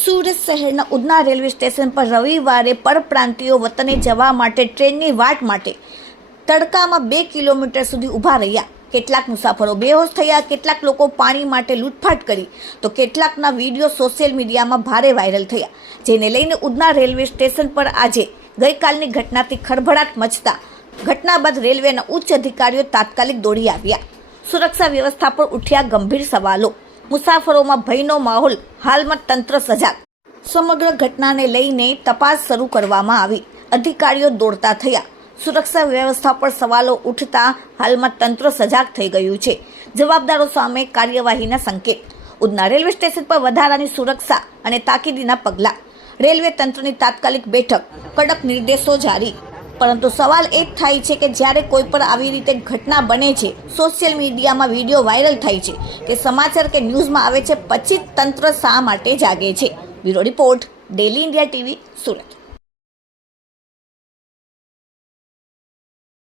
સુરત શહેરના Udhna railway station પર રવિવારે પરપ્રાંતિયો વતને જવા માટે ટ્રેનની વાટ માટે તડકામાં 2 કિલોમીટર સુધી ઊભા રહ્યા. કેટલાક મુસાફરો બેહોશ થયા, કેટલાક લોકો પાણી માટે લૂંટફાટ કરી તો કેટલાકના વિડીયો સોશિયલ મીડિયામાં ભારે વાયરલ થયા, જેને લઈને ઉધના રેલવે સ્ટેશન પર આજે ગઈકાલની ઘટનાથી ખળભળાટ મચતા ઘટના બાદ રેલવેના ઉચ્ચ અધિકારીઓ તાત્કાલિક દોડી આવ્યા. સુરક્ષા વ્યવસ્થા પર ઉઠ્યા ગંભીર સવાલો. મુસાફરોમાં ભયનો માહોલ. હાલમાં તંત્ર સજાગ. સમગ્ર ઘટનાને લઈને તપાસ શરૂ કરવામાં આવી. અધિકારીઓ દોડતા થયા. સુરક્ષા વ્યવસ્થા પર સવાલો ઉઠતા હાલમાં તંત્ર સજાગ થઈ ગયું છે. જવાબદારો સામે કાર્યવાહીના સંકેત. ઉધના રેલવે સ્ટેશન પર વધારાની સુરક્ષા અને તાકીદના પગલાં. રેલવે તંત્રની તાત્કાલિક બેઠક. કડક નિર્દેશો જારી. પરંતુ સવાલ એ જ થાય છે કે જ્યારે કોઈ પણ આવી રીતે ઘટના બને છે, સોશિયલ મીડિયામાં વિડીયો વાયરલ થાય છે, કે સમાચાર કે ન્યૂઝમાં આવે છે, પછી તંત્ર શા માટે જાગે છે? Bureau report, daily India TV, Surat.